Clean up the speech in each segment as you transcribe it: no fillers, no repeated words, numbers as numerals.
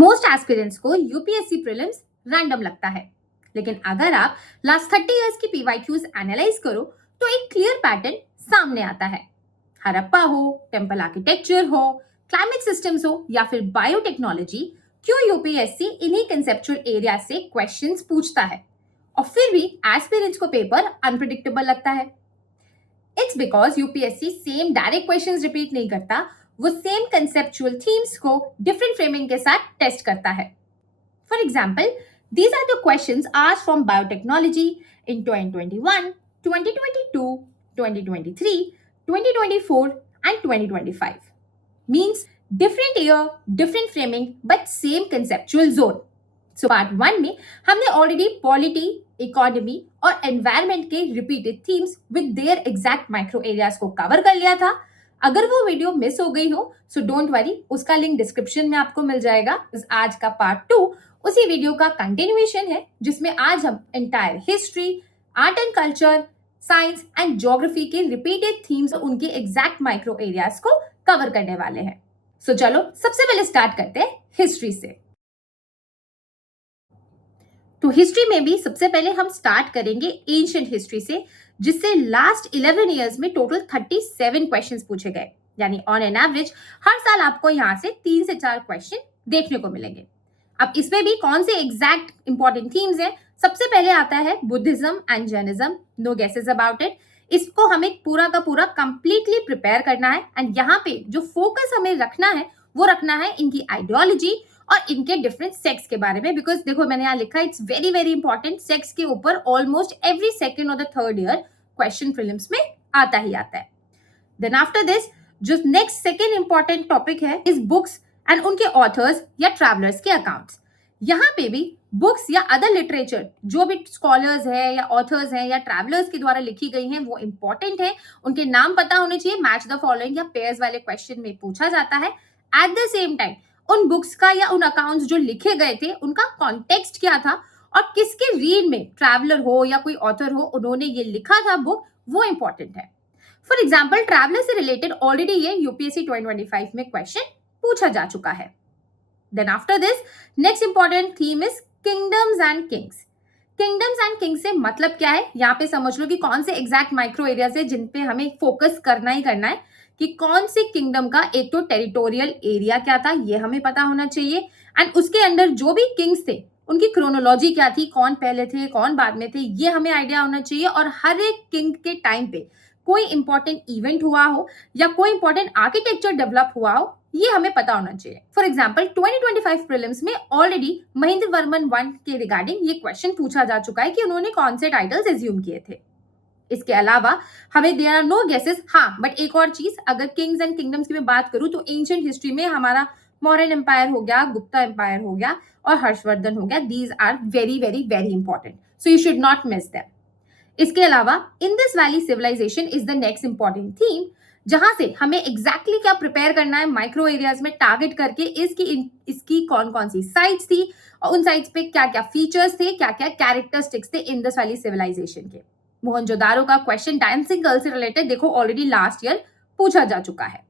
Most aspirants को UPSC prelims random लगता है, लेकिन अगर आप लास्ट 30 इयर्स की पीवाईक्यूज एनालाइज करो तो एक क्लियर पैटर्न सामने आता है। हड़प्पा हो, टेम्पल आर्किटेक्चर हो, क्लाइमेट सिस्टम्स हो या फिर बायोटेक्नोलॉजी, क्यों यूपीएससी इन्हीं कंसेप्चुअल एरिया से क्वेश्चंस पूछता है और फिर भी एस्पिरेंट्स को पेपर अनप्रिडिक्टेबल लगता है? It's because UPSC same direct questions repeat नहीं करता, वो सेम कंसेप्चुअल थीम्स को डिफरेंट फ्रेमिंग के साथ टेस्ट करता है। For example, these are the questions asked from biotechnology in 2021, 2022, 2023, 2024 and 2025. Means different year, different framing but same conceptual zone. So part 1 में हमने already polity, economy और environment के repeated themes with their exact micro areas को cover कर लिया था। अगर वो वीडियो मिस हो गई हो सो डोंट वरी, उसका लिंक डिस्क्रिप्शन में आपको मिल जाएगा। आज का पार्ट 2 उसी वीडियो का कंटिन्यूएशन है, जिसमें आज हम entire history, art and culture, science and geography के रिपीटेड थीम्स और उनके एग्जैक्ट माइक्रो एरियाज को कवर करने वाले हैं। सो चलो सबसे पहले स्टार्ट करते हैं हिस्ट्री से। तो हिस्ट्री में भी सबसे पहले हम स्टार्ट करेंगे एंशिएंट हिस्ट्री से, जिससे लास्ट 11 इयर्स में टोटल 37 क्वेश्चंस पूछे गए। यानी ऑन एन एवरेज हर साल आपको यहाँ से 3 से 4 क्वेश्चन देखने को मिलेंगे। अब इसमें भी कौन से एग्जैक्ट इंपॉर्टेंट थीम्स हैं? सबसे पहले आता है Buddhism and Jainism, no guesses about it. इसको हमें पूरा का पूरा कंप्लीटली प्रिपेयर करना है एंड यहाँ पे जो फोकस हमें रखना है वो रखना है इनकी आइडियोलॉजी और इनके डिफरेंट सेक्स के बारे में। बिकॉज देखो मैंने यहाँ लिखा है it's very very important, sex के ऊपर ऑलमोस्ट एवरी सेकेंड और the third year question prelims में आता ही आता है। देन आफ्टर दिस जो नेक्स्ट सेकेंड इंपॉर्टेंट टॉपिक है इज बुक्स एंड उनके ऑथर्स या ट्रैवलर्स के अकाउंट्स। यहाँ पे भी बुक्स या अदर लिटरेचर जो भी स्कॉलर्स है या ऑथर्स हैं या ट्रैवलर्स के द्वारा लिखी गई हैं वो इंपॉर्टेंट है, उनके नाम पता होने चाहिए। मैच द फॉलोइंग या पेयर्स वाले क्वेश्चन में पूछा जाता है। एट द सेम टाइम उन बुक्स का या उन अकाउंट्स जो लिखे गए थे उनका कॉन्टेक्स्ट क्या था और किसके रीड में, ट्रैवलर हो या कोई ऑथर हो, उन्होंने ये लिखा था बुक, वो इंपॉर्टेंट है। फॉर एग्जाम्पल ट्रैवलर से रिलेटेड ऑलरेडी ये यूपीएससी 2025 में क्वेश्चन पूछा जा चुका है। Then after this next important theme is kingdoms and kings. Kingdoms and kings से मतलब क्या है, यहाँ पे समझ लो कि कौन से एग्जैक्ट माइक्रो एरियाज है जिन पे हमें फोकस करना ही करना है कि कौन से किंगडम का एक तो टेरिटोरियल एरिया क्या था ये हमें पता होना चाहिए एंड उसके अंदर जो भी किंग्स थे उनकी क्रोनोलॉजी क्या थी, कौन पहले थे कौन बाद में थे, ये हमें आइडिया होना चाहिए। और हर एक किंग के टाइम पे कोई इंपॉर्टेंट इवेंट हुआ हो या कोई इंपॉर्टेंट आर्किटेक्चर डेवलप हुआ हो ये हमें पता होना चाहिए। फॉर एग्जाम्पल 2025 प्रीलिम्स में ऑलरेडी महेंद्र वर्मन 1 के रिगार्डिंग ये क्वेश्चन पूछा जा चुका है कि उन्होंने कौन से टाइटल्स एज्यूम किए थे। इसके अलावा हमें देयर आर नो गेसेस। हाँ, बट एक और चीज, अगर किंग्स एंड किंगडम्स की मैं बात करूं तो एंशिएंट हिस्ट्री में हमारा मौर्यन एम्पायर हो गया, गुप्ता एम्पायर हो गया और हर्षवर्धन हो गया। These are very very very important, so you should not miss them. इसके अलावा Indus valley civilisation is the next important theme, जहां से हमें एग्जैक्टली क्या प्रिपेयर करना है माइक्रो एरियाज में टारगेट करके इसकी कौन कौन सी साइट्स थी और उन साइट्स पे क्या क्या फीचर्स थे, क्या क्या कैरेक्टरिस्टिक्स थे इंडस वैली सिविलाइजेशन के। मोहनजोदारो का क्वेश्चन डांसिंग गर्ल से रिलेटेड देखो ऑलरेडी लास्ट ईयर पूछा जा चुका है।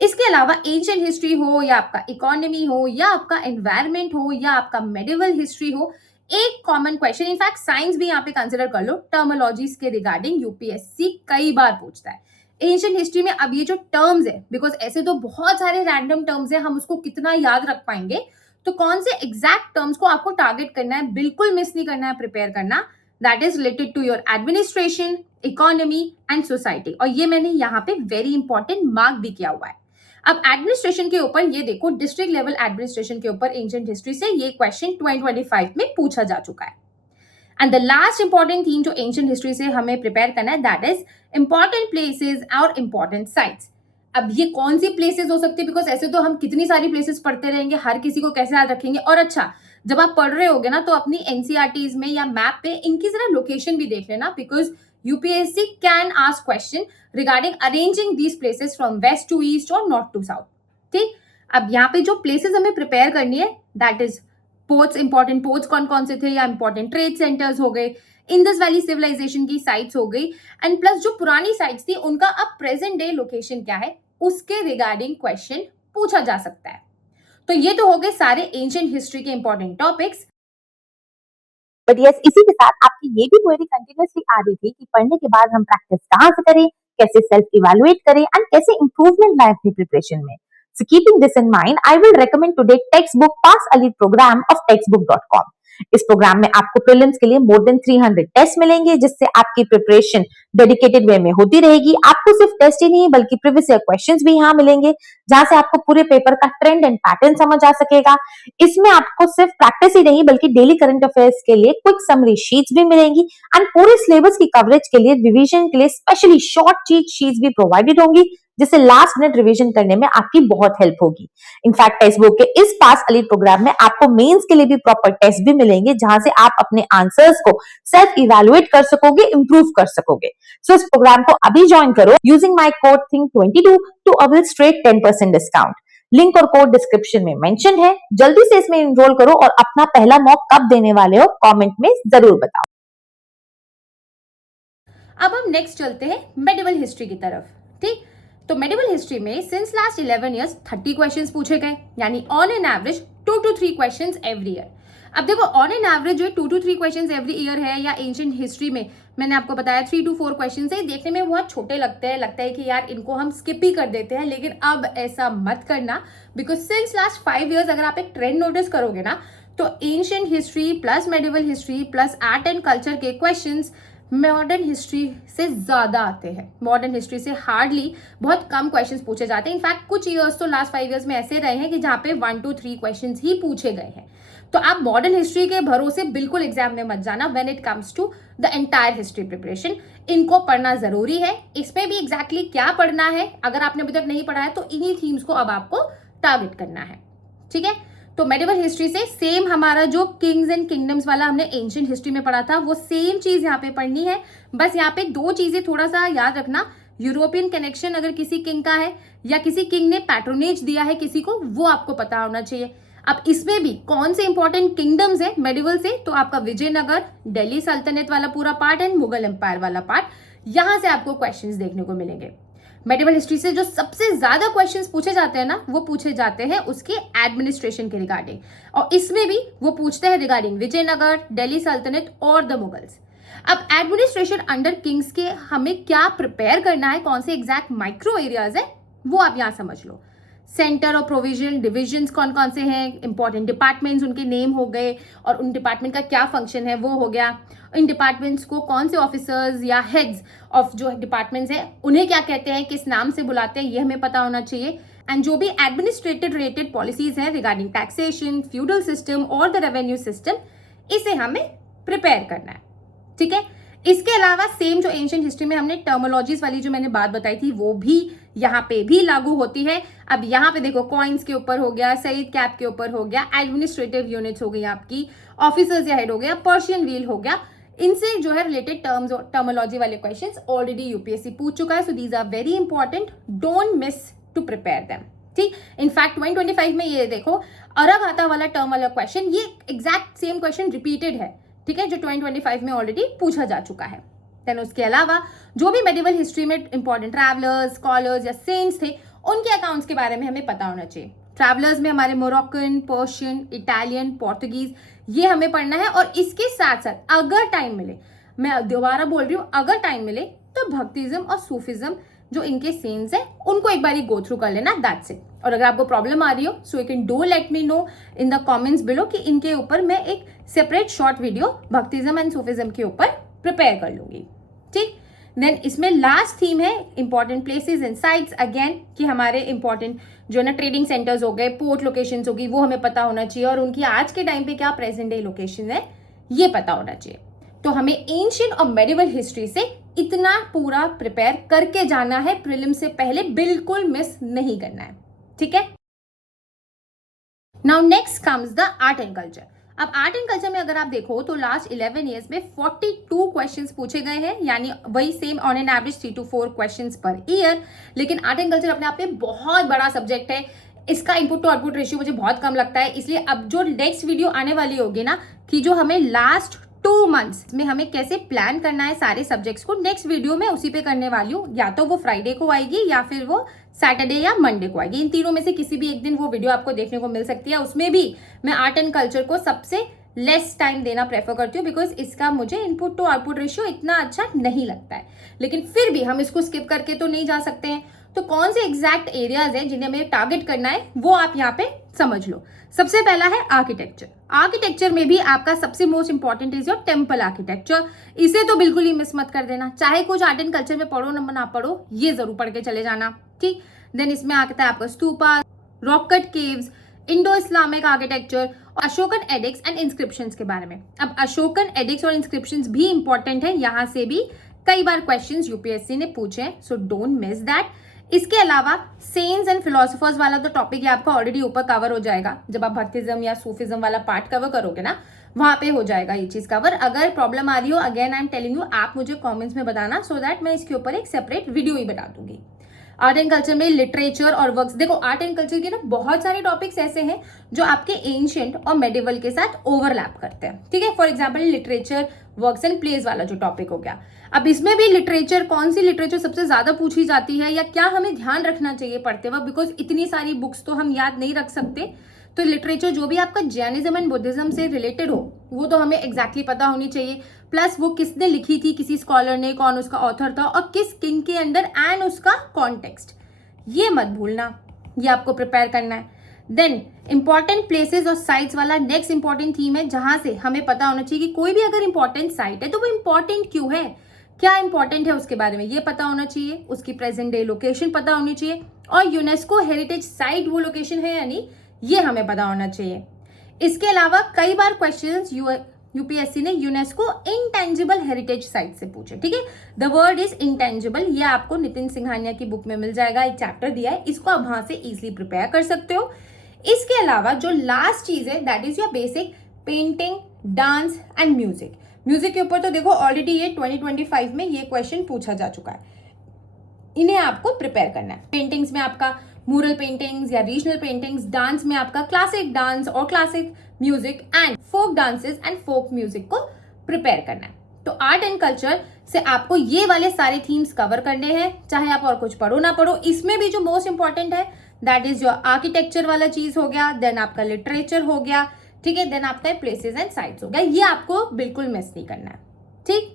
इसके अलावा एंशिएंट हिस्ट्री हो या आपका इकोनॉमी हो या आपका एनवायरमेंट हो या आपका मेडिवल हिस्ट्री हो, एक कॉमन क्वेश्चन, इनफैक्ट साइंस भी यहाँ पे कंसिडर कर लो, टर्मोलॉजीज के रिगार्डिंग यूपीएससी कई बार पूछता है। एंशिएंट हिस्ट्री में अब ये जो टर्म्स है, बिकॉज ऐसे तो बहुत सारे रैंडम टर्म्स है, हम उसको कितना याद रख पाएंगे, तो कौन से एग्जैक्ट टर्म्स को आपको टारगेट करना है, बिल्कुल मिस नहीं करना है प्रिपेयर करना। That is related to your administration, economy and society. और ये मैंने यहाँ पे वेरी इंपॉर्टेंट मार्क भी किया हुआ है। अब एडमिनिस्ट्रेशन के ऊपर ये देखो, डिस्ट्रिक्ट लेवल एडमिनिस्ट्रेशन के ऊपर एंशिएंट हिस्ट्री से ये क्वेश्चन 2025 में पूछा जा चुका है। And the last important theme जो एंशिएंट हिस्ट्री से हमें प्रिपेयर करना है दैट इज इंपॉर्टेंट प्लेसेस और इंपॉर्टेंट साइट्स। अब ये कौन सी प्लेसेस हो सकती है, बिकॉज ऐसे तो हम कितनी सारी प्लेसेस पढ़ते रहेंगे, हर किसी को कैसे याद रखेंगे। और अच्छा, जब आप पढ़ रहे होगे ना तो अपनी एनसीईआरटीज में या मैप पे इनकी जरा लोकेशन भी देख लेना, because UPSC can ask question regarding arranging these places from west to east और नॉर्थ टू साउथ। ठीक, अब यहाँ पे जो प्लेसेस हमें प्रिपेयर करनी है that is ports, important ports कौन कौन से थे या इंपॉर्टेंट ट्रेड सेंटर्स हो गए, इंडस वैली सिविलाइजेशन की साइट्स हो गई, एंड प्लस जो पुरानी साइट्स थी उनका अब प्रेजेंट डे लोकेशन क्या है उसके रिगार्डिंग क्वेश्चन पूछा जा सकता है। तो ये तो हो गए सारे एंशिएंट हिस्ट्री के इंपॉर्टेंट टॉपिक्स। बट यस, इसी के साथ आपकी ये भी क्वेरी कंटिन्यूसली आ रही थी कि पढ़ने के बाद हम प्रैक्टिस कहाँ से करें, कैसे सेल्फ इवैल्यूएट करें एंड कैसे इंप्रूवमेंट लाए अपनी प्रिपरेशन में। So keeping this in mind, I will recommend today textbook Pass Elite program of textbook.com. इस प्रोग्राम में आपको प्रीलिम्स के लिए मोर देन 300 टेस्ट मिलेंगे, जिससे आपकी प्रिपरेशन डेडिकेटेड वे में होती रहेगी। आपको सिर्फ टेस्ट ही नहीं बल्कि प्रीवियस ईयर क्वेश्चंस भी यहाँ मिलेंगे, जहां से आपको पूरे पेपर का ट्रेंड एंड पैटर्न समझ आ सकेगा। इसमें आपको सिर्फ प्रैक्टिस ही नहीं बल्कि डेली करंट अफेयर्स के लिए क्विक समरी शीट्स भी मिलेंगी एंड पूरे सिलेबस की कवरेज के लिए रिवीजन के लिए स्पेशली शॉर्ट चीट शीट्स भी प्रोवाइडेड होंगी, जिससे लास्ट मिनट रिवीजन करने में आपकी बहुत हेल्प होगी। इनफैक्ट टेक्स्ट बुक के इस पास एलीट प्रोग्राम में आपको मेंस के लिए भी प्रॉपर टेस्ट भी मिलेंगे, जहां से आप अपने आंसर्स को सेल्फ इवैल्यूएट कर सकोगे, इंप्रूव कर सकोगे। सो इस प्रोग्राम को अभी ज्वाइन करो using my code think22 to avail straight 10% discount. Link और कोड डिस्क्रिप्शन में मेंशन है। जल्दी से इसमें एनरोल करो और अपना पहला मॉक कब देने वाले हो कमेंट में जरूर बताओ। अब हम नेक्स्ट चलते हैं मेडिवल हिस्ट्री की तरफ। ठीक, तो मेडिवल हिस्ट्री में सिंस लास्ट 11 इयर्स 30 क्वेश्चंस पूछे गए, यानी on an average 2 to 3 questions every year. अब देखो ऑन एन एवरेज जो 2 to 3 क्वेश्चंस एवरी ईयर है, या एंशिएंट हिस्ट्री में मैंने आपको बताया 3 to 4 क्वेश्चंस है, देखने में बहुत छोटे लगते हैं, लगता है कि यार इनको हम स्किप ही कर देते हैं, लेकिन अब ऐसा मत करना, बिकॉज सिंस लास्ट 5 इयर्स अगर आप एक ट्रेंड नोटिस करोगे ना, तो ancient history plus medieval history plus art and culture के क्वेश्चंस मॉडर्न हिस्ट्री से ज्यादा आते हैं। मॉडर्न हिस्ट्री से हार्डली बहुत कम क्वेश्चंस पूछे जाते हैं। इनफैक्ट कुछ ईयर्स तो लास्ट 5 इयर्स में ऐसे रहे हैं कि जहां पे 1 to 3 क्वेश्चंस ही पूछे गए हैं। तो आप मॉडर्न हिस्ट्री के भरोसे बिल्कुल एग्जाम में मत जाना when it comes to the entire history preparation. इनको पढ़ना जरूरी है। इसमें भी एग्जैक्टली क्या पढ़ना है, अगर आपने अभी तक नहीं पढ़ा है तो इन्हीं थीम्स को अब आपको टारगेट करना है। ठीक है, तो मेडिवल हिस्ट्री से सेम हमारा जो किंग्स एंड किंगडम्स वाला हमने एंशिएंट हिस्ट्री में पढ़ा था, वो सेम चीज यहाँ पे पढ़नी है। बस यहाँ पे 2 चीजें थोड़ा सा याद रखना। यूरोपियन कनेक्शन अगर किसी किंग का है, या किसी किंग ने पैट्रोनेज दिया है किसी को, वो आपको पता होना चाहिए। अब इसमें भी कौन से इंपॉर्टेंट किंगडम्स है मेडिवल से, तो आपका विजयनगर, दिल्ली सल्तनत वाला पूरा पार्ट एंड मुगल एम्पायर वाला पार्ट, यहां से आपको क्वेश्चंस देखने को मिलेंगे। मेडिवल हिस्ट्री से जो सबसे ज्यादा क्वेश्चंस पूछे जाते हैं ना, वो पूछे जाते हैं उसके एडमिनिस्ट्रेशन के रिगार्डिंग, और इसमें भी वो पूछते हैं रिगार्डिंग विजयनगर, दिल्ली सल्तनत और द मुगल्स। अब एडमिनिस्ट्रेशन अंडर किंग्स के हमें क्या प्रिपेयर करना है, कौन से एग्जैक्ट माइक्रो एरियाज है, वो आप यहां समझ लो। सेंटर और प्रोविजन डिविजन्स कौन कौन से हैं, इंपॉर्टेंट डिपार्टमेंट्स उनके नेम हो गए, और उन डिपार्टमेंट का क्या फंक्शन है वो हो गया। इन डिपार्टमेंट्स को कौन से ऑफिसर्स या हेड्स ऑफ जो डिपार्टमेंट्स है उन्हें क्या कहते हैं, किस नाम से बुलाते हैं, ये हमें पता होना चाहिए। एंड जो भी एडमिनिस्ट्रेटिव रिलेटेड पॉलिसीज हैं रिगार्डिंग टैक्सेशन, फ्यूडल सिस्टम और द रेवेन्यू सिस्टम, इसे हमें प्रिपेयर करना है। ठीक है, इसके अलावा सेम जो एंशिएंट हिस्ट्री में हमने टर्मोलॉजीज वाली जो मैंने बात बताई थी, वो भी यहाँ पे भी लागू होती है। अब यहाँ पे देखो कॉइन्स के ऊपर हो गया, सईद कैप के ऊपर हो गया, एडमिनिस्ट्रेटिव यूनिट्स हो गई आपकी, ऑफिसर्स या हेड हो गया, पर्शियन व्हील हो गया, इनसे जो है रिलेटेड टर्म्स और टर्मोलॉजी वाले क्वेश्चंस ऑलरेडी यूपीएससी पूछ चुका है। So these are very important, don't miss to prepare them. ठीक, इनफैक्ट 2025 में ये देखो अरब आता वाला टर्म वाला क्वेश्चन, ये एग्जैक्ट सेम क्वेश्चन रिपीटेड है। ठीक है, जो 2025 में ऑलरेडी पूछा जा चुका है। देन उसके अलावा जो भी मेडिवल हिस्ट्री में इंपॉर्टेंट ट्रैवलर्स, स्कॉलर्स या सेंट्स थे, उनके अकाउंट्स के बारे में हमें पता होना चाहिए। ट्रैवलर्स में हमारे मोरक्कन, पर्शियन, इटालियन, पोर्तुगीज, ये हमें पढ़ना है। और इसके साथ साथ अगर टाइम मिले, मैं दोबारा बोल रही हूँ, अगर टाइम मिले तो भक्तिज्म और सूफिज्म जो इनके सेंस है उनको एक बार गो थ्रू कर लेना, दैट्स इट। और अगर आपको प्रॉब्लम आ रही हो, so you can do let me know in the comments below कि इनके ऊपर मैं एक separate short video bhaktism and sufism के ऊपर प्रिपेयर कर लूंगी। ठीक, देन इसमें लास्ट थीम है important places and sites, again कि हमारे इंपॉर्टेंट जो ना ट्रेडिंग सेंटर्स हो गए, पोर्ट लोकेशंस होगी, वो हमें पता होना चाहिए, और उनकी आज के टाइम पे क्या प्रेजेंट डे लोकेशन है ये पता होना चाहिए। तो हमें एंशिएंट और मेडिवल हिस्ट्री से इतना पूरा प्रिपेयर करके जाना है, प्रीलिम से पहले बिल्कुल मिस नहीं करना है। ठीक है, now next comes the art and culture. अब आर्ट एंड कल्चर में अगर आप देखो तो लास्ट 11 ईयर्स में 42 क्वेश्चंस पूछे गए हैं, यानी वही same on an average 3 to 4 questions per year. लेकिन आर्ट एंड कल्चर अपने आप में बहुत बड़ा सब्जेक्ट है, इसका इनपुट टू आउटपुट रेशियो मुझे बहुत कम लगता है। इसलिए अब जो नेक्स्ट वीडियो आने वाली होगी ना, कि जो हमें लास्ट 2 मंथ्स में हमें कैसे प्लान करना है सारे सब्जेक्ट्स को, नेक्स्ट वीडियो में उसी पे करने वाली हूँ। या तो वो फ्राइडे को आएगी या फिर वो सैटरडे या मंडे को आएगी। इन तीनों में से किसी भी एक दिन वो वीडियो आपको देखने को मिल सकती है। उसमें भी मैं आर्ट एंड कल्चर को सबसे लेस टाइम देना प्रेफर करती हूँ, बिकॉज इसका मुझे इनपुट टू आउटपुट रेशियो इतना अच्छा नहीं लगता है। लेकिन फिर भी हम इसको स्किप करके तो नहीं जा सकते हैं। तो कौन से एग्जैक्ट एरियाज हैं जिन्हें हमें टारगेट करना है, वो आप यहाँ पे समझ लो। सबसे पहला है आर्किटेक्चर। आर्किटेक्चर में भी आपका सबसे most important is your temple architecture. इसे तो बिल्कुल ही मिस मत कर देना, चाहे कुछ आर्ट एंड कल्चर में पढ़ो ना पढ़ो, ये जरूर पढ़ के चले जाना, ठीक। देन इसमें आता है आपका stupa, rock cut caves, Indo Islamic architecture, Ashokan addicts and inscriptions के बारे में। अब अशोकन एडिक्स और इंस्क्रिप्शंस भी इंपॉर्टेंट है, यहां से भी कई बार क्वेश्चंस यूपीएससी ने पूछे हैं, सो डोंट मिस दैट। इसके अलावा सेंस एंड फिलोसोफर्स वाला तो टॉपिक ये आपका ऑलरेडी ऊपर कवर हो जाएगा। जब आप भक्तिज्म या सूफिज्म वाला पार्ट कवर करोगे ना, वहां पे हो जाएगा ये चीज कवर। अगर प्रॉब्लम आ रही हो, again I am telling you, आप मुझे कमेंट्स में बताना, सो दैट मैं इसके ऊपर एक सेपरेट वीडियो ही बना दूंगी। आर्ट एंड कल्चर में लिटरेचर और वर्क्स, देखो आर्ट एंड कल्चर के ना बहुत सारे टॉपिक्स ऐसे हैं जो आपके एंशिएंट और मेडिवल के साथ ओवरलैप करते हैं, ठीक है। For example literature works and place वाला जो टॉपिक हो गया। अब इसमें भी लिटरेचर, कौन सी लिटरेचर सबसे ज्यादा पूछी जाती है या क्या हमें ध्यान रखना चाहिए पढ़ते वक्त, बिकॉज इतनी सारी बुक्स तो हम याद नहीं रख सकते। तो लिटरेचर जो भी आपका जैनिज्म एंड बुद्धिज्म से रिलेटेड हो, वो तो हमें एग्जैक्टली पता होनी चाहिए। प्लस वो किसने लिखी थी, किसी स्कॉलर ने, कौन उसका ऑथर था और किस किंग के अंडर, एंड उसका कॉन्टेक्स्ट, ये मत भूलना, ये आपको प्रिपेयर करना है। देन इंपॉर्टेंट प्लेसेस और साइट्स वाला नेक्स्ट इंपॉर्टेंट थीम है, जहां से हमें पता होना चाहिए कि कोई भी अगर इंपॉर्टेंट साइट है तो वो इंपॉर्टेंट क्यों है, क्या इंपॉर्टेंट है उसके बारे में ये पता होना चाहिए, उसकी प्रेजेंट डे लोकेशन पता होनी चाहिए, और यूनेस्को हेरिटेज साइट वो लोकेशन है या नहीं, ये हमें पता होना चाहिए। इसके अलावा कई बार क्वेश्चंस यूपीएससी ने यूनेस्को इंटेंजिबल हेरिटेज साइट से पूछे, ठीक है। द वर्ड इज इंटेंजिबल, ये आपको नितिन सिंघानिया की बुक में मिल जाएगा, एक चैप्टर दिया है, इसको आप वहां से इजिली प्रिपेयर कर सकते हो। इसके अलावा जो लास्ट चीज है that is your basic painting, dance and music. Music के ऊपर तो देखो ऑलरेडी ये 2025 में ये क्वेश्चन पूछा जा चुका है, इन्हें आपको प्रिपेयर करना है। पेंटिंग्स में आपका म्यूरल पेंटिंग्स या रीजनल पेंटिंग्स, डांस में आपका क्लासिक डांस और classic music, and folk dances and folk music को प्रिपेयर करना है। तो आर्ट एंड कल्चर से आपको ये वाले सारे थीम्स कवर करने हैं, चाहे आप और कुछ पढ़ो ना पढ़ो। इसमें भी जो मोस्ट इंपॉर्टेंट है दैट इज योर आर्किटेक्चर वाला चीज हो गया, देन आपका लिटरेचर हो गया, ठीक है, देन आपका प्लेसेस एंड साइट्स हो गया, ये आपको बिल्कुल मिस नहीं करना है, ठीक।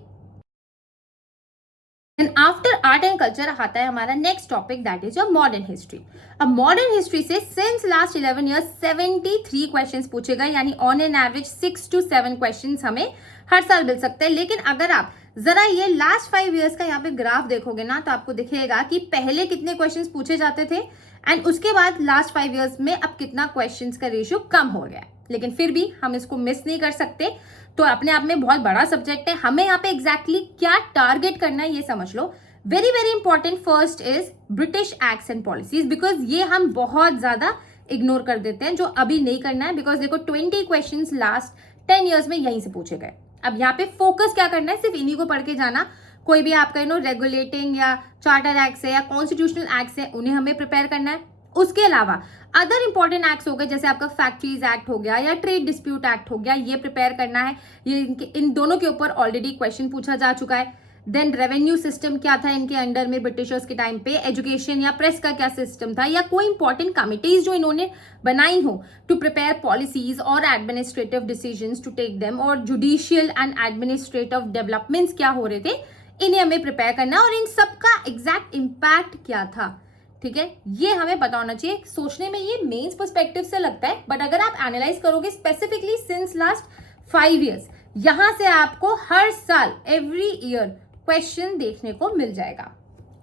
And after art and culture आता है हमारा next topic that is your modern history. अब मॉडर्न हिस्ट्री से सिंस लास्ट 11 ईयर्स 73 क्वेश्चंस पूछे गए, यानी on an average 6 to 7 questions हमें हर साल मिल सकते हैं। लेकिन अगर आप जरा ये लास्ट 5 ईयर्स का यहाँ पे ग्राफ देखोगे ना, तो आपको दिखेगा कि पहले कितने क्वेश्चंस पूछे जाते थे एंड उसके बाद लास्ट 5 ईयर्स में अब कितना क्वेश्चंस का रेशियो कम हो गया है। लेकिन फिर भी हम इसको मिस नहीं कर सकते, तो अपने आप में बहुत बड़ा सब्जेक्ट है। हमें यहाँ पे एग्जैक्टली क्या टारगेट करना है ये समझ लो। Very very important first is British acts and policies, because ये हम बहुत ज्यादा इग्नोर कर देते हैं, जो अभी नहीं करना है। बिकॉज देखो 20 क्वेश्चंस लास्ट 10 ईयर्स में यहीं से पूछे गए। अब यहाँ पे फोकस क्या करना है, सिर्फ इन्हीं को पढ़ के जाना। कोई भी आपका रेगुलेटिंग या चार्टर एक्ट है या कॉन्स्टिट्यूशनल एक्ट है, उन्हें हमें प्रिपेयर करना है। उसके अलावा अदर इंपॉर्टेंट एक्ट्स हो गए, जैसे आपका फैक्ट्रीज एक्ट हो गया या ट्रेड डिस्प्यूट एक्ट हो गया, ये प्रिपेयर करना है। ये इन दोनों के ऊपर ऑलरेडी क्वेश्चन पूछा जा चुका है। देन रेवेन्यू सिस्टम क्या था इनके अंडर में ब्रिटिशर्स के टाइम पे, एजुकेशन या प्रेस का क्या सिस्टम था, या कोई इंपॉर्टेंट कमिटीज जो इन्होंने बनाई हो टू प्रिपेयर पॉलिसीज और administrative decisions to take them, और जुडिशियल एंड एडमिनिस्ट्रेटिव डेवलपमेंट्स क्या हो रहे थे, इन्हें हमें प्रिपेयर करना है। और इन सबका एग्जैक्ट इम्पैक्ट क्या था, ठीक है, ये हमें पता होना चाहिए। सोचने में ये मेंस पर्सपेक्टिव से लगता है, बट अगर आप एनालाइज करोगे स्पेसिफिकली सिंस लास्ट 5 ईयर्स, यहां से आपको हर साल एवरी ईयर क्वेश्चन देखने को मिल जाएगा।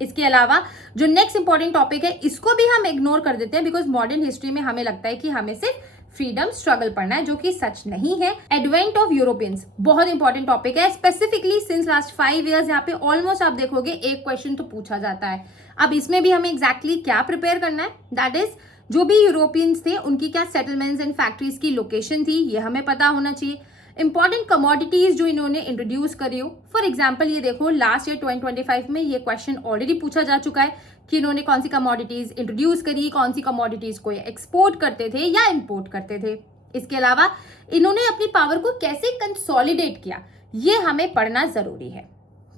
इसके अलावा जो नेक्स्ट इंपॉर्टेंट टॉपिक है, इसको भी हम इग्नोर कर देते हैं, बिकॉज मॉडर्न हिस्ट्री में हमें लगता है कि हमें सिर्फ फ्रीडम स्ट्रगल पढ़ना है, जो कि सच नहीं है। एडवेंट ऑफ यूरोपियंस बहुत इंपॉर्टेंट टॉपिक है, स्पेसिफिकली सिंस लास्ट 5 ईयर्स। यहाँ पे ऑलमोस्ट आप देखोगे एक क्वेश्चन तो पूछा जाता है। अब इसमें भी हमें एग्जैक्टली क्या प्रिपेयर करना है, दैट इज जो भी यूरोपियंस थे उनकी क्या सेटलमेंट्स एंड फैक्ट्रीज की लोकेशन थी, ये हमें पता होना चाहिए। इंपॉर्टेंट कमोडिटीज जो इन्होंने इंट्रोड्यूस करी हो, फॉर एग्जाम्पल ये देखो लास्ट ईयर 2025 में ये क्वेश्चन ऑलरेडी पूछा जा चुका है कि इन्होंने कौन सी कमोडिटीज इंट्रोड्यूस करी, कौन सी कमोडिटीज को एक्सपोर्ट करते थे या इंपोर्ट करते थे। इसके अलावा इन्होंने अपनी पावर को कैसे कंसोलिडेट किया, ये हमें पढ़ना जरूरी है,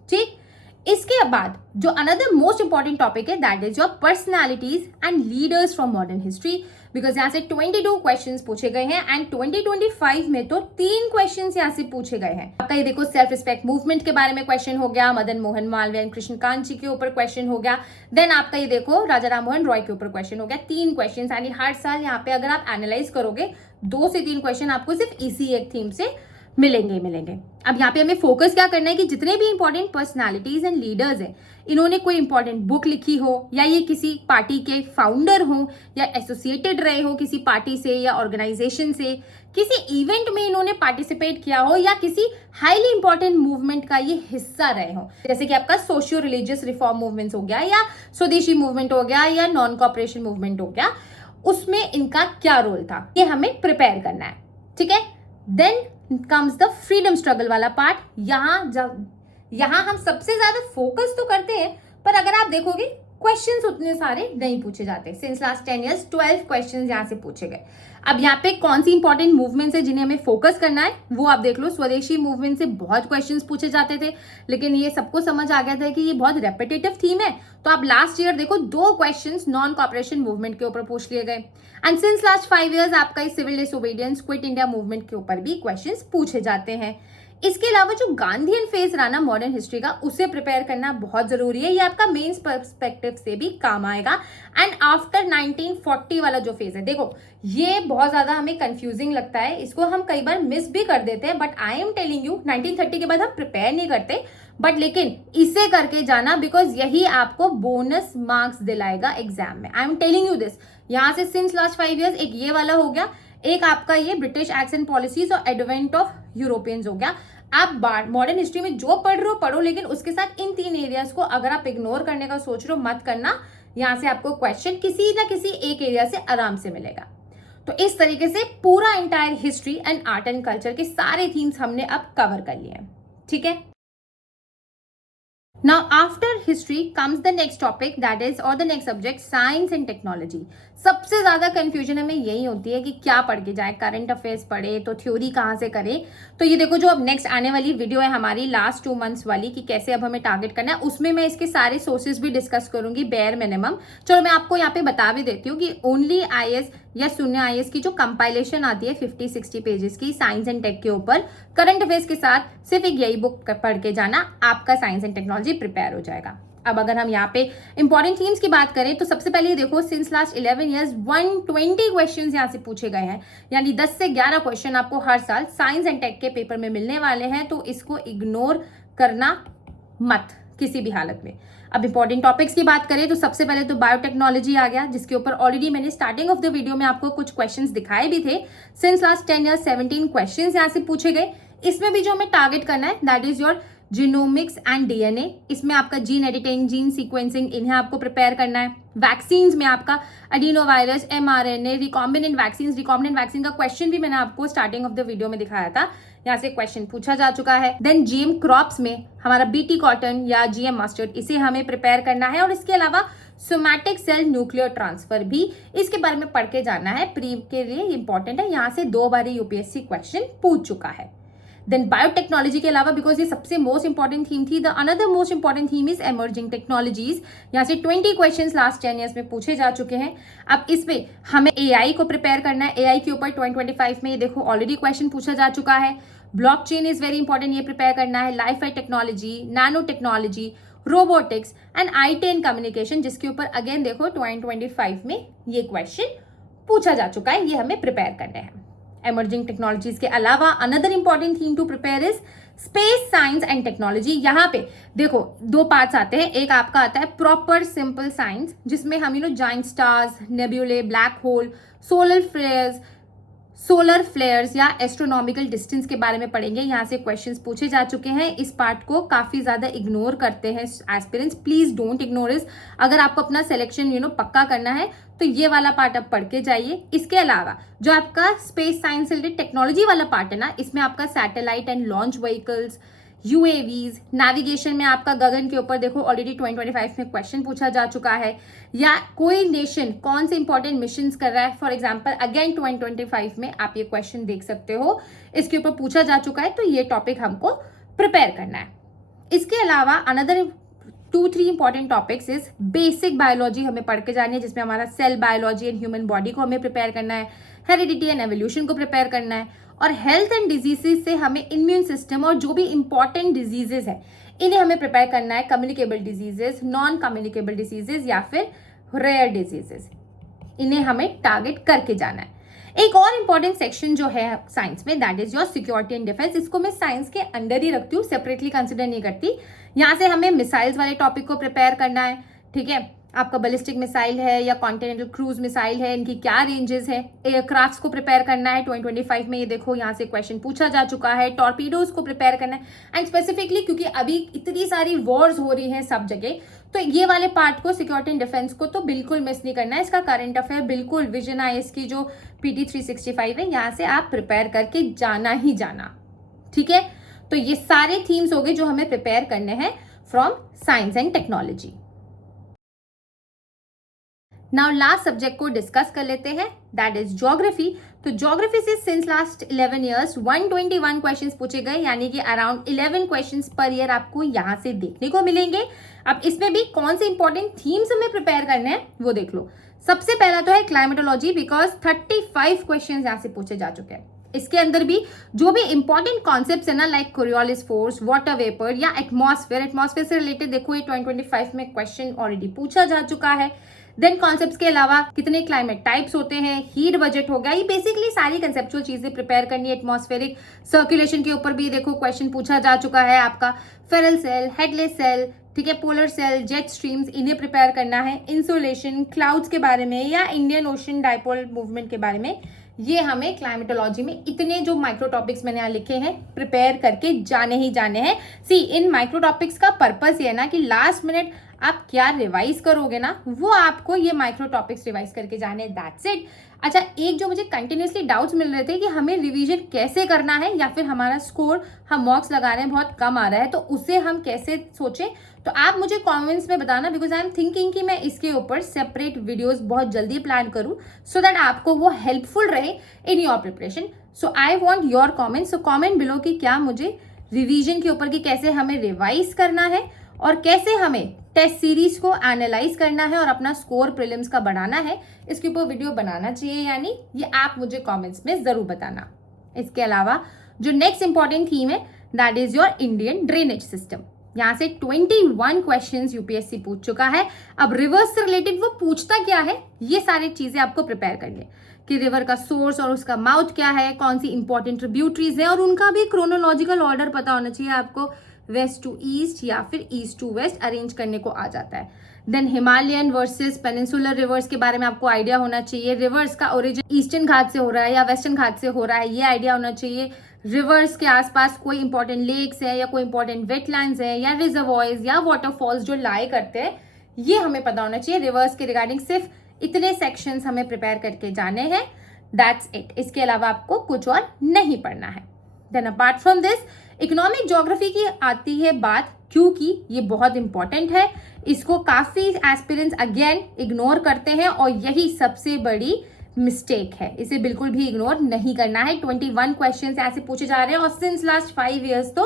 ठीक। इसके बाद जो अनदर मोस्ट इंपॉर्टेंट टॉपिक है that is your personalities and leaders from modern history, because यहाँ से 22 क्वेश्चंस पूछे गए हैं एंड 2025 में तो 3 क्वेश्चंस यहाँ से पूछे गए हैं। आपका ये देखो सेल्फ रिस्पेक्ट मूवमेंट के बारे में क्वेश्चन हो गया, मदन मोहन मालवीय एंड कृष्णकांत जी के ऊपर क्वेश्चन हो गया, देन आपका ये देखो राजा राम मोहन रॉय के ऊपर क्वेश्चन हो गया। 3 क्वेश्चन, यानी हर साल यहाँ पे अगर आप एनालाइज करोगे 2 से 3 क्वेश्चन आपको सिर्फ इसी एक थीम से मिलेंगे। अब यहाँ पे हमें फोकस क्या करना है कि जितने भी इंपॉर्टेंट पर्सनालिटीज एंड लीडर्स हैं, इन्होंने कोई इंपॉर्टेंट बुक लिखी हो या ये किसी पार्टी के फाउंडर हो या एसोसिएटेड रहे हो किसी पार्टी से या ऑर्गेनाइजेशन से, किसी इवेंट में इन्होंने पार्टिसिपेट किया हो या किसी हाईली इंपॉर्टेंट मूवमेंट का ये हिस्सा रहे हो, जैसे कि आपका सोशियो रिलीजियस रिफॉर्म मूवमेंट्स हो गया या स्वदेशी मूवमेंट हो गया या नॉन कॉपरेशन मूवमेंट हो गया, उसमें इनका क्या रोल था, ये हमें प्रिपेयर करना है। ठीक है, then comes the freedom struggle वाला पार्ट। यहाँ हम सबसे ज्यादा फोकस तो करते हैं, पर अगर आप देखोगे क्वेश्चंस उतने सारे नहीं पूछे जाते। सिंस लास्ट 10 years 12 क्वेश्चंस यहाँ से पूछे गए। अब यहाँ पे कौन सी इंपॉर्टेंट मूवमेंट्स है जिन्हें हमें फोकस करना है वो आप देख लो। स्वदेशी मूवमेंट से बहुत क्वेश्चंस पूछे जाते थे, लेकिन ये सबको समझ आ गया था कि ये बहुत रेपिटेटिव थीम है, तो आप लास्ट ईयर देखो 2 क्वेश्चंस नॉन कॉपरेशन मूवमेंट के ऊपर पूछ लिए गए। एंड सिंस लास्ट 5 years आपका इस civil disobedience quit India movement के ऊपर भी क्वेश्चंस पूछे जाते हैं। इसके अलावा जो गांधीयन फेज रहा ना मॉडर्न हिस्ट्री का, उसे प्रिपेयर करना बहुत जरूरी है। ये आपका मेंस पर्सपेक्टिव से भी काम आएगा। एंड आफ्टर 1940 वाला जो फेज है, देखो ये बहुत ज्यादा हमें कंफ्यूजिंग लगता है, इसको हम कई बार मिस भी कर देते हैं, but I am telling you 1930 के बाद हम प्रिपेयर नहीं करते, बट लेकिन इसे करके जाना, बिकॉज यही आपको बोनस मार्क्स दिलाएगा एग्जाम में। I am telling you this. यहाँ से सिंस लास्ट 5 years एक ये वाला हो गया, एक आपका ये ब्रिटिश एक्ट्स एंड पॉलिसीज और एडवेंट ऑफ यूरोपियंस हो गया। आप मॉडर्न हिस्ट्री में जो पढ़ रहे हो पढ़ो, लेकिन उसके साथ इन 3 एरियाज को अगर आप इग्नोर करने का सोच रहे हो मत करना। यहाँ से आपको क्वेश्चन किसी ना किसी एक एरिया से आराम से मिलेगा। तो इस तरीके से पूरा entire history and art and culture के सारे थीम्स हमने अब कवर कर लिए हैं। ठीक है, Now after history comes the next topic, that is or the next subject science and technology। सबसे ज्यादा कंफ्यूजन हमें यही होती है कि क्या पढ़ के जाए, करंट अफेयर्स पढ़े तो थ्योरी कहाँ से करें। तो ये देखो जो अब नेक्स्ट आने वाली वीडियो है हमारी लास्ट 2 months वाली कि कैसे अब हमें टारगेट करना है, उसमें मैं इसके सारे सोर्सेज भी डिस्कस करूंगी बेयर मिनिमम। चलो मैं आपको यहाँ पे बता भी देती हूँ कि ओनली IAS या शून्य IAS की जो कंपाइलेशन आती है 50-60 पेजेस की साइंस एंड टेक के ऊपर, करंट अफेयर्स के साथ सिर्फ एक यही बुक पढ़ के जाना, आपका साइंस एंड टेक्नोलॉजी प्रिपेयर हो जाएगा। अब अगर हम यहाँ पे इंपॉर्टेंट थीम्स की बात करें तो सबसे पहले देखो सिंस लास्ट 11 years 120 क्वेश्चंस यहाँ से पूछे गए हैं, यानी 10 से 11 क्वेश्चन आपको हर साल साइंस एंड टेक के पेपर में मिलने वाले हैं, तो इसको इग्नोर करना मत किसी भी हालत में। अब इंपॉर्टेंट टॉपिक्स की बात करें तो सबसे पहले तो बायोटेक्नोलॉजी आ गया, जिसके ऊपर ऑलरेडी मैंने स्टार्टिंग ऑफ द वीडियो में आपको कुछ क्वेश्चंस दिखाए भी थे। सिंस लास्ट 10 years 17 क्वेश्चंस यहाँ से पूछे गए। इसमें भी जो हमें टारगेट करना है that is your genomics and DNA। इसमें आपका जीन एडिटिंग, जीन सीक्वेंसिंग, इन्हें आपको प्रिपेयर करना है। वैक्सीन्स में आपका एडिनोवायरस, mRNA, रिकॉम्बिनेंट वैक्सीन का क्वेश्चन भी मैंने आपको स्टार्टिंग ऑफ द वीडियो में दिखाया था, यहाँ से क्वेश्चन पूछा जा चुका है। देन GM क्रॉप्स में हमारा BT कॉटन या GM मस्टर्ड, इसे हमें प्रिपेयर करना है। और इसके अलावा सोमैटिक सेल न्यूक्लियर ट्रांसफर भी इसके बारे में पढ़ के जाना है, प्री के लिए इंपॉर्टेंट है। यहाँ से 2 बार UPSC क्वेश्चन पूछ चुका है। देन बायोटेक्नोलॉजी के अलावा बिकॉज ये सबसे मोस्ट इंपॉर्टेंट थीम थी, the another most important theme is emerging technologies. यहाँ से 20 क्वेश्चंस लास्ट 10 years में पूछे जा चुके हैं। अब इसमें हमें AI को प्रिपेयर करना है। AI के ऊपर 2025 में ये देखो ऑलरेडी क्वेश्चन पूछा जा चुका है। ब्लॉकचेन इज वेरी इंपॉर्टेंट, ये प्रिपेयर करना है। Life technology, nano technology, robotics and IT and communication, जिसके ऊपर अगेन देखो 2025 में ये क्वेश्चन पूछा जा चुका है, ये हमें प्रिपेयर करने हैं। एमर्जिंग टेक्नोलॉजीज के अलावा another important theme to prepare is space science and technology. यहाँ पे देखो 2 पार्ट्स आते हैं। एक आपका आता है प्रॉपर सिंपल साइंस, जिसमें हम giant stars, nebulae, black hole, solar flares या एस्ट्रोनॉमिकल डिस्टेंस के बारे में पढ़ेंगे। यहाँ से क्वेश्चंस पूछे जा चुके हैं। इस पार्ट को काफी ज्यादा इग्नोर करते हैं एस्पिरेंट्स, प्लीज डोंट इग्नोर इस। अगर आपको अपना सिलेक्शन पक्का करना है तो ये वाला पार्ट आप पढ़ के जाइए। इसके अलावा जो आपका स्पेस साइंस रिलेटेड टेक्नोलॉजी वाला पार्ट है ना, इसमें आपका satellite and launch vehicles, UAVs, navigation में आपका गगन के ऊपर देखो ऑलरेडी 2025 में क्वेश्चन पूछा जा चुका है। या कोई नेशन कौन से इंपॉर्टेंट मिशंस कर रहा है, फॉर एग्जांपल अगेन 2025 में आप ये क्वेश्चन देख सकते हो, इसके ऊपर पूछा जा चुका है। तो ये टॉपिक हमको प्रिपेयर करना है। इसके अलावा another 2-3 important topics is basic biology हमें पढ़ के जानी है, जिसमें हमारा cell biology and human body को हमें प्रिपेयर करना है, हेरिडिटी एंड एवोल्यूशन को प्रिपेयर करना है, और हेल्थ एंड डिजीजेस से हमें इम्यून सिस्टम और जो भी इंपॉर्टेंट डिजीजेस है इन्हें हमें प्रिपेयर करना है, communicable diseases, non communicable diseases या फिर रेयर डिजीजेस, इन्हें हमें टारगेट करके जाना है। एक और इंपॉर्टेंट सेक्शन जो है साइंस में, that is your security and defence. इसको मैं साइंस के अंडर ही रखती हूँ, सेपरेटली कंसिडर नहीं करती। यहाँ से हमें मिसाइल्स वाले टॉपिक को प्रिपेयर करना है, ठीक है। आपका बैलिस्टिक मिसाइल है या कॉन्टिनेंटल क्रूज मिसाइल है, इनकी क्या रेंजेस है। एयरक्राफ्ट्स को प्रिपेयर करना है 2025 में, ये देखो यहाँ से क्वेश्चन पूछा जा चुका है। टॉर्पीडोज को प्रिपेयर करना है, एंड स्पेसिफिकली क्योंकि अभी इतनी सारी वॉर्स हो रही हैं सब जगह, तो ये वाले पार्ट को, सिक्योरिटी एंड डिफेंस को तो बिल्कुल मिस नहीं करना है। इसका करंट अफेयर बिल्कुल विजन आईएएस की जो PT 365 है, यहाँ से आप प्रिपेयर करके जाना ही जाना, ठीक है। तो ये सारे थीम्स हो गए जो हमें प्रिपेयर करने हैं from science and technology. Now last subject को डिस्कस कर लेते हैं, दैट इज ज्योग्राफी। तो ज्योग्राफी से सिंस लास्ट 11 ईयर्स 121 क्वेश्चंस पूछे गए, यानी कि अराउंड 11 क्वेश्चंस पर ईयर आपको यहां से देखने को मिलेंगे। अब इसमें भी कौन से इंपॉर्टेंट थीम्स हमें प्रिपेयर करने हैं वो देख लो। सबसे पहला तो है क्लाइमेटोलॉजी, बिकॉज 35 क्वेश्चंस यहां से पूछे जा चुके हैं। इसके अंदर भी जो भी इंपॉर्टेंट कॉन्सेप्ट्स है ना, like Coriolis force, water vapour या एटमॉस्फेयर से रिलेटेड देखो ये 2025 में क्वेश्चन ऑलरेडी पूछा जा चुका है। देन कॉन्सेप्ट्स के अलावा कितने क्लाइमेट टाइप्स होते हैं, हीट बजट हो गया, ये बेसिकली सारी कंसेप्चुअल चीजें प्रिपेयर करनी है। एटमॉस्फेरिक सर्कुलेशन के ऊपर भी देखो क्वेश्चन पूछा जा चुका है आपका। फेरल सेल, हेडलेस सेल, ठीक है, पोलर सेल, जेट स्ट्रीम्स, इन्हें प्रिपेयर करना है। इंसोलेशन, क्लाउड्स के बारे में या इंडियन ओशन डाइपोल मूवमेंट के बारे में, ये हमें क्लाइमेटोलॉजी में इतने जो माइक्रो टॉपिक्स मैंने यहाँ लिखे हैं प्रिपेयर करके जाने ही जाने हैं। सी इन माइक्रो टॉपिक्स का पर्पस ये है ना कि लास्ट मिनट आप क्या रिवाइज करोगे ना, वो आपको ये माइक्रो टॉपिक्स रिवाइज करके जाने, दैट्स इट। अच्छा, एक जो मुझे कंटिन्यूसली डाउट्स मिल रहे थे कि हमें रिवीजन कैसे करना है, या फिर हमारा स्कोर, हम मॉक्स लगा रहे हैं बहुत कम आ रहा है, तो उसे हम कैसे सोचें, तो आप मुझे कमेंट्स में बताना, बिकॉज आई एम थिंकिंग कि मैं इसके ऊपर सेपरेट वीडियोस बहुत जल्दी प्लान करूं, सो दैट आपको वो हेल्पफुल रहे इन your preparation. So I want your comments, so comment below कि क्या मुझे रिवीजन के ऊपर कि कैसे हमें रिवाइज करना है और कैसे हमें टेस्ट सीरीज को एनालाइज करना है और अपना स्कोर प्रीलिम्स का बढ़ाना है, इसके ऊपर वीडियो बनाना चाहिए यानी, ये आप मुझे कमेंट्स में जरूर बताना। इसके अलावा जो नेक्स्ट इंपॉर्टेंट थीम है, that is your Indian drainage system. यहाँ से 21 क्वेश्चंस यूपीएससी पूछ चुका है। अब रिवर्स से रिलेटेड वो पूछता क्या है, ये सारी चीजें आपको प्रिपेयर करनी है कि रिवर का सोर्स और उसका माउथ क्या है, कौन सी इंपॉर्टेंट ट्रिब्यूटरीज है, और उनका भी क्रोनोलॉजिकल ऑर्डर पता होना चाहिए आपको, वेस्ट टू ईस्ट या फिर ईस्ट टू वेस्ट अरेंज करने को आ जाता है। Then Himalayan versus peninsular rivers के बारे में आपको आइडिया होना चाहिए। रिवर्स का ओरिजिन ईस्टर्न घाट से हो रहा है या वेस्टर्न घाट से हो रहा है, ये आइडिया होना चाहिए। रिवर्स के आसपास कोई इंपॉर्टेंट लेक्स है या कोई इंपॉर्टेंट वेटलैंड्स है या रिजर्वॉयर्स या वाटरफॉल्स जो लाई करते हैं, ये हमें पता होना चाहिए। रिवर्स के रिगार्डिंग सिर्फ इतने सेक्शंस हमें प्रिपेयर करके जाने हैं, दैट्स इट। इसके अलावा आपको कुछ और नहीं पढ़ना है। Then apart from this, economic geography की आती है बात, क्योंकि ये बहुत इंपॉर्टेंट है। इसको काफी एस्पिरेंट्स अगेन इग्नोर करते हैं और यही सबसे बड़ी मिस्टेक है, इसे बिल्कुल भी इग्नोर नहीं करना है। 21 क्वेश्चंस ऐसे पूछे जा रहे हैं और सिंस लास्ट 5 इयर्स तो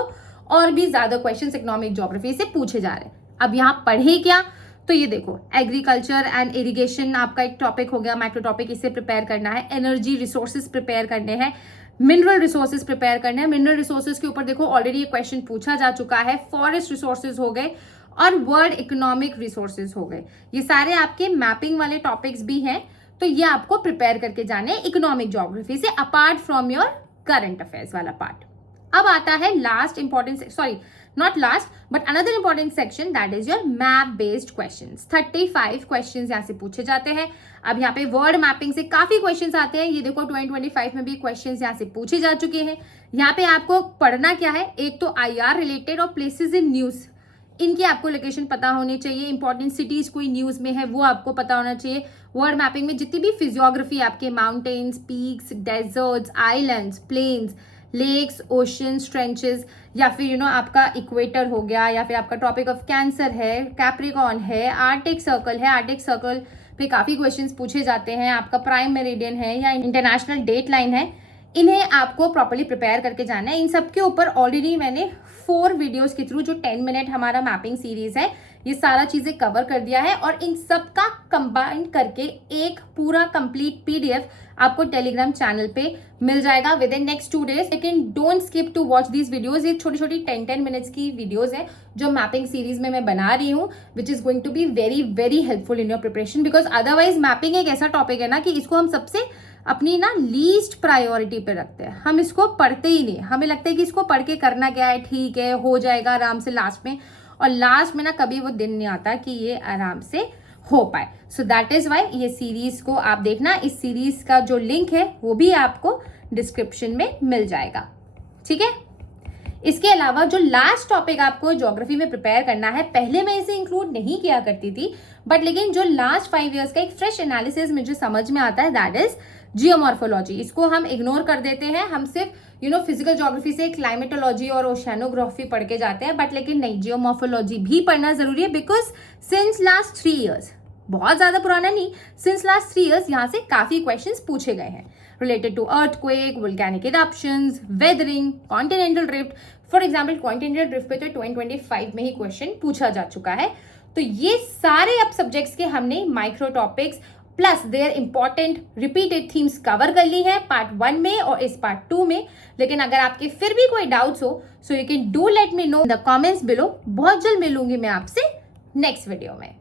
और भी ज्यादा क्वेश्चंस इकोनॉमिक ज्योग्राफी से पूछे जा रहे हैं। अब यहाँ पढ़े क्या, तो ये देखो, एग्रीकल्चर एंड इरिगेशन आपका एक टॉपिक हो गया, माइक्रो टॉपिक, इसे प्रिपेयर करना है। एनर्जी रिसोर्सेज प्रिपेयर करने हैं, मिनरल रिसोर्सेज प्रिपेयर करने हैं। मिनरल रिसोर्सेज के ऊपर देखो ऑलरेडी ये क्वेश्चन पूछा जा चुका है। फॉरेस्ट रिसोर्सेज हो गए और वर्ल्ड इकोनॉमिक रिसोर्सेज हो गए, ये सारे आपके मैपिंग वाले टॉपिक्स भी हैं, तो ये आपको प्रिपेयर करके जाने इकोनॉमिक ज्योग्राफी से, apart from your current affairs वाला पार्ट। अब आता है last important, sorry not last but another important section, that is your map based questions. 35 questions यहाँ से पूछे जाते हैं। अब यहाँ पे वर्ड मैपिंग से काफी क्वेश्चंस आते हैं, ये देखो 2025 में भी क्वेश्चंस यहाँ से पूछे जा चुके हैं। यहाँ पे आपको पढ़ना क्या है, एक तो IR रिलेटेड और प्लेसेस इन न्यूज, इनकी आपको लोकेशन पता होनी चाहिए। इंपॉर्टेंट सिटीज कोई न्यूज में है वो आपको पता होना चाहिए। वर्ड मैपिंग में जितनी भी फिजियोग्राफी आपके mountains, peaks, deserts, islands, plains, lakes, oceans, trenches, या फिर आपका इक्वेटर हो गया, या फिर आपका ट्रॉपिक ऑफ कैंसर है, कैप्रिकॉन है, आर्टिक सर्कल है, आर्टिक सर्कल पे काफी क्वेश्चंस पूछे जाते हैं, आपका प्राइम मेरिडियन है या इंटरनेशनल डेट लाइन है, इन्हें आपको प्रॉपर्ली प्रिपेयर करके जाना है। इन सब के ऊपर ऑलरेडी मैंने 4 वीडियोस के थ्रू, जो 10 मिनट हमारा मैपिंग सीरीज है, ये सारा चीजें कवर कर दिया है और इन सब का कंबाइन करके एक पूरा कंप्लीट पीडीएफ आपको टेलीग्राम चैनल पे मिल जाएगा विद इन नेक्स्ट 2 डेज। लेकिन don't skip to watch these videos. ये छोटी छोटी 10-10 मिनट्स की वीडियोज है जो मैपिंग सीरीज में मैं बना रही हूँ, which is going to be very very helpful in your preparation, because otherwise mapping एक ऐसा टॉपिक है ना कि इसको हम सबसे अपनी ना लीस्ट प्रायोरिटी पे रखते हैं। हम इसको पढ़ते ही नहीं, हमें लगता है कि इसको पढ़ के करना क्या है, ठीक है हो जाएगा आराम से लास्ट में, और लास्ट में ना कभी वो दिन नहीं आता कि ये आराम से हो पाए। सो दैट इज वाई ये सीरीज को आप देखना। इस सीरीज का जो लिंक है वो भी आपको डिस्क्रिप्शन में मिल जाएगा, ठीक है। इसके अलावा जो लास्ट टॉपिक आपको ज्योग्राफी में प्रिपेयर करना है, पहले मैं इसे इंक्लूड नहीं किया करती थी, बट लेकिन जो लास्ट 5 इयर्स का एक फ्रेश एनालिसिस मुझे समझ में आता है, दैट इज जियोमॉर्फोलॉजी। इसको हम इग्नोर कर देते हैं, हम सिर्फ फिजिकल ज्योग्राफी से क्लाइमेटोलॉजी और ओशियानोग्राफी पढ़ के जाते हैं, बट लेकिन नहीं, जियोमॉर्फोलॉजी भी पढ़ना जरूरी है, बिकॉज सिंस लास्ट 3 इयर्स, बहुत ज्यादा पुराना नहीं, सिंस लास्ट 3 इयर्स यहाँ से काफी क्वेश्चंस पूछे गए हैं related to earthquake, volcanic eruptions, weathering, continental drift. For example continental drift पे तो 2025 में ही क्वेश्चन पूछा जा चुका है। तो ये सारे अब सब्जेक्ट्स के हमने micro topics plus there important repeated themes cover कर ली है पार्ट 1 में और इस पार्ट 2 में। लेकिन अगर आपके फिर भी कोई डाउट्स हो, so you can do let me know in the comments below. बहुत जल्द मिलूंगी मैं आपसे नेक्स्ट वीडियो में।